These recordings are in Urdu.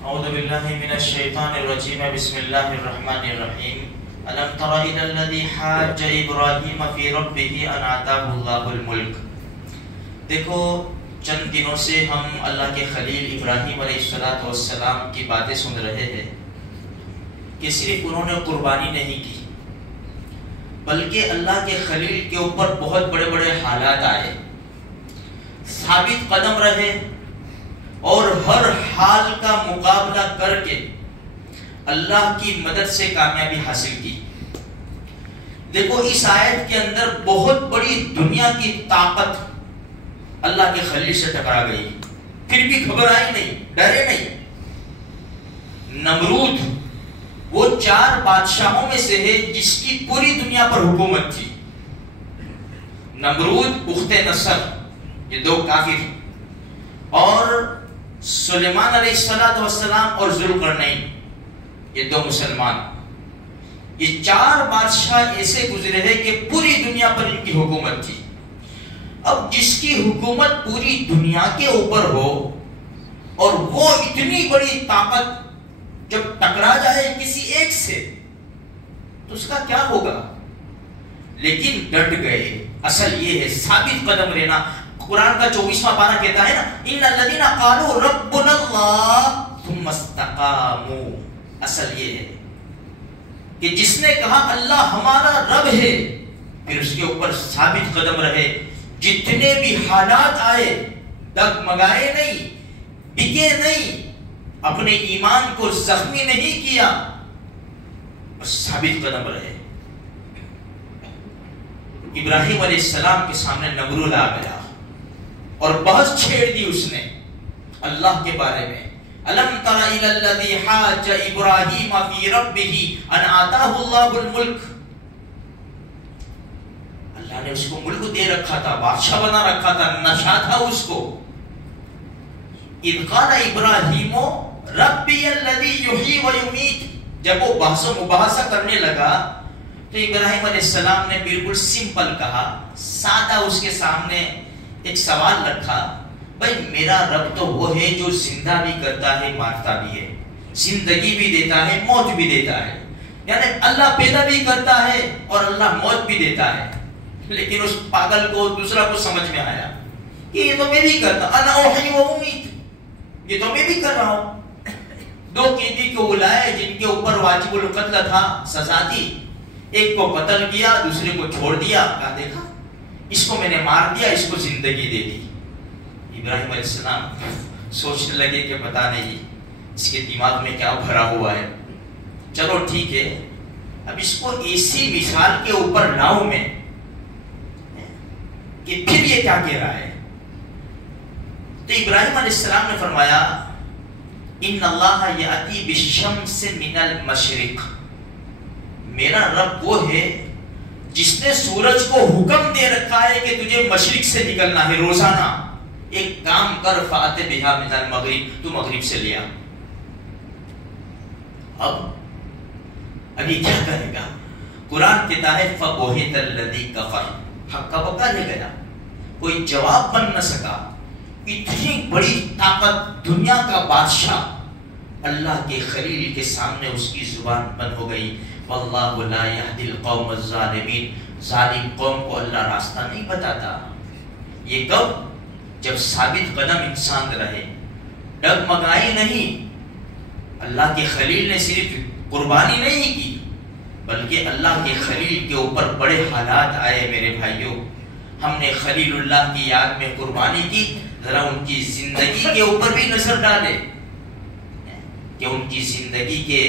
اعوذ باللہ من الشیطان الرجیم بسم اللہ الرحمن الرحیم الم تر الی الذی حاج ابراہیم فی ربہ ان آتاہ اللہ الملک۔ دیکھو چند دنوں سے ہم اللہ کے خلیل ابراہیم علیہ السلام کی باتیں سن رہے ہیں کہ صرف انہوں نے قربانی نہیں کی بلکہ اللہ کے خلیل کے اوپر بہت بڑے بڑے حالات آئے، ثابت قدم رہے اور ہر حال کا مقابلہ کر کے اللہ کی مدد سے کامیابی حاصل کی۔ دیکھو اس آیت کے اندر بہت بڑی دنیا کی طاقت اللہ کے خلیل سے ٹکرا گئی، پھر بھی گھبرائی نہیں، ڈرے نہیں۔ نمرود وہ 4 بادشاہوں میں سے ہے جس کی پوری دنیا پر حکومت تھی۔ نمرود، بخت نصر، یہ 2 کافر، اور سلیمان علیہ السلام اور ذوالقرنین، یہ 2 مسلمان۔ یہ 4 بادشاہ ایسے گزرے ہیں کہ پوری دنیا پر ان کی حکومت تھی۔ اب جس کی حکومت پوری دنیا کے اوپر ہو اور وہ اتنی بڑی طاقت جب ٹکرا جائے کسی ایک سے تو اس کا کیا ہوگا؟ لیکن ڈٹ گئے۔ اصل یہ ہے ثابت قدم رہنا۔ قرآن کا 24واں پارہ کہتا ہے نا، ان الذین قالوا ربنا اللہ ثم استقاموا۔ اصل یہ ہے کہ جس نے کہا اللہ ہمارا رب ہے، پھر اس کے اوپر ثابت قدم رہے، جتنے بھی حالات آئے ڈگمگائے نہیں، بکے نہیں، اپنے ایمان کو زخمی نہیں کیا، اور ثابت قدم رہے۔ ابراہیم علیہ السلام کے سامنے نمرود آ گیا اور بحث چھیڑ دی اس نے اللہ کے بارے میں۔ الم تر الی الذی حاج ابراہیم فی ربہ ان آتاہ اللہ الملک۔ اللہ نے اس کو ملک دے رکھا تھا، بادشاہ بنا رکھا تھا، نشہ تھا اس کو۔ اذ قال ابراہیم ربی الذی یحیی و یمیت۔ جب وہ بحث و مباحثہ کرنے لگا تو ابراہیم علیہ السلام نے بالکل سمپل کہا، سادہ اس کے سامنے ایک سوال رکھا، بھائی میرا رب تو وہ ہے جو زندہ بھی کرتا ہے، مارتا بھی ہے، زندگی بھی دیتا ہے، موت بھی دیتا ہے۔ یعنی اللہ پیدا بھی کرتا ہے اور اللہ موت بھی دیتا ہے۔ لیکن اس پاگل کو، دوسرا کو سمجھ میں آیا کہ یہ تو میں بھی کرتا، انا احیی و امیت، یہ تو میں بھی کر رہا ہوں۔ 2 قیدی کو بلائے جن کے اوپر واجب القتل تھا، سزا دی، ایک کو قتل کیا، دوسرے کو چھوڑ دیا، کہا دیکھا اس کو میں نے مار دیا، اس کو زندگی دے دی۔ ابراہیم علیہ السلام سوچنے لگے کہ پتہ نہیں اس کے دماغ میں کیا بھرا ہوا ہے، چلو ٹھیک ہے اب اس کو ایسی مثال کے اوپر لاؤں میں کہ پھر یہ کیا کہہ رہا ہے۔ تو ابراہیم علیہ السلام نے فرمایا ان اللہ یاتی بالشمس من المشرق۔ میرا رب وہ ہے جس نے سورج کو حکم دے رکھا ہے کہ تجھے مشرق سے نکلنا ہے، روزانہ ایک کام کر، فاتح بہا من المغرب، تو مغرب سے لیا۔ ابھی کیا کرے گا؟ قرآن کہتا ہے فَبُہِتَ الَّذِي كَفَرَ، حق کا بکا لے گیا، کوئی جواب بن نہ سکا۔ اتنی بڑی طاقت، دنیا کا بادشاہ، اللہ کے خلیل کے سامنے اس کی زبان بند ہو گئی۔ واللہ لا یہدی القوم الظالمین، ظالم قوم کو اللہ راستہ نہیں بتاتا۔ یہ کب؟ جب ثابت قدم انسان رہے، ڈگمگائی نہیں۔ اللہ کے خلیل نے صرف قربانی نہیں کی بلکہ اللہ کے خلیل کے اوپر بڑے حالات آئے۔ میرے بھائیوں، ہم نے خلیل اللہ کی یاد میں قربانی کی، ذرا ان کی زندگی کے اوپر بھی نظر ڈالے کہ ان کی زندگی کے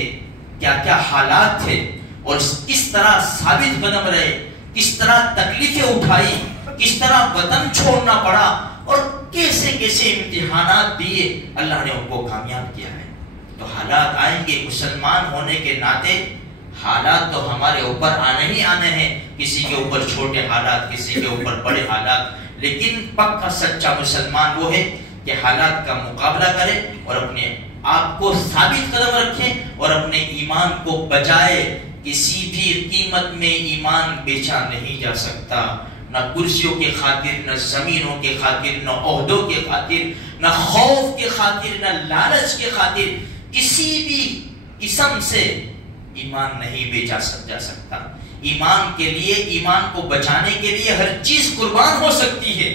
کیا کیا حالات تھے اور کس طرح ثابت قدم رہے، کس طرح تکلیفیں اٹھائی، کس طرح وطن چھوڑنا پڑا اور کیسے کیسے امتحانات دیے، اللہ نے ان کو کامیاب کیا ہے۔ تو حالات آئیں گے، مسلمان ہونے کے ناطے حالات تو ہمارے اوپر آنے ہی آنے ہیں، کسی کے اوپر چھوٹے حالات، کسی کے اوپر بڑے حالات، لیکن پکا سچا مسلمان وہ ہے کہ حالات کا مقابلہ کرے اور اپنے آپ کو ثابت قدم رکھے اور اپنے ایمان کو بچائے۔ کسی بھی قیمت میں ایمان بیچا نہیں جا سکتا، نہ کرسیوں کے خاطر، نہ زمینوں کے خاطر، نہ عہدوں کے خاطر، نہ خوف کے خاطر، نہ لالچ کے خاطر۔ کسی بھی قسم سے ایمان نہیں بیچا جا سکتا. ایمان کے لیے، ایمان کو بچانے کے لیے ہر چیز قربان ہو سکتی ہے،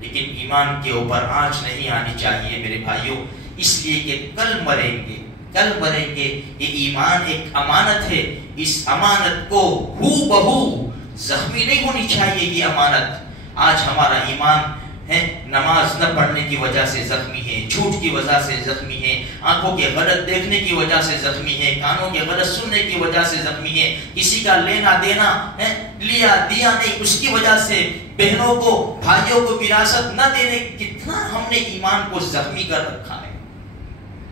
لیکن ایمان کے اوپر آنچ نہیں آنی چاہیے میرے بھائیوں، اس لیے کہ کل مریں گے. یہ ایمان ایک امانت ہے، اس امانت کو ہو بہو زخمی نہیں ہونی چاہیے. یہ امانت آج ہمارا ایمان ہے نماز نہ پڑھنے کی وجہ سے زخمی ہے، جھوٹ کی وجہ سے زخمی ہے، آنکھوں کے غلط دیکھنے کی وجہ سے زخمی ہے، کانوں کے غلط سننے کی وجہ سے زخمی ہے، کسی کا لینا دینا لیا دیا نہیں اس کی وجہ سے، بہنوں کو بھائیوں کو وراثت نہ دینے، کتنا ہم نے ایمان کو زخمی کر رکھا ہے.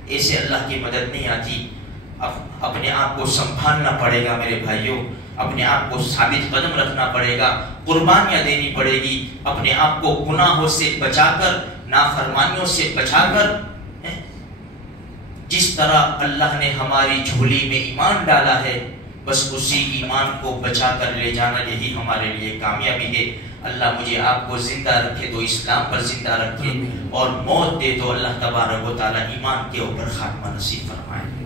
ایسے اللہ کی مدد نہیں آتی. اپنے آپ کو سنبھالنا پڑے گا میرے بھائیوں، اپنے آپ کو ثابت قدم رکھنا پڑے گا، قربانیاں دینی پڑے گی، اپنے آپ کو گناہوں سے بچا کر، نافرمانیوں سے بچا کر. جس طرح اللہ نے ہماری جھولی میں ایمان ڈالا ہے، بس اسی ایمان کو بچا کر لے جانا یہی ہمارے لیے کامیابی ہے. اللہ مجھے آپ کو زندہ رکھے تو اسلام پر زندہ رکھے، اور موت دے تو اللہ تبارک و تعالی ایمان کے اوپر خاتمہ نصیب فرمائے.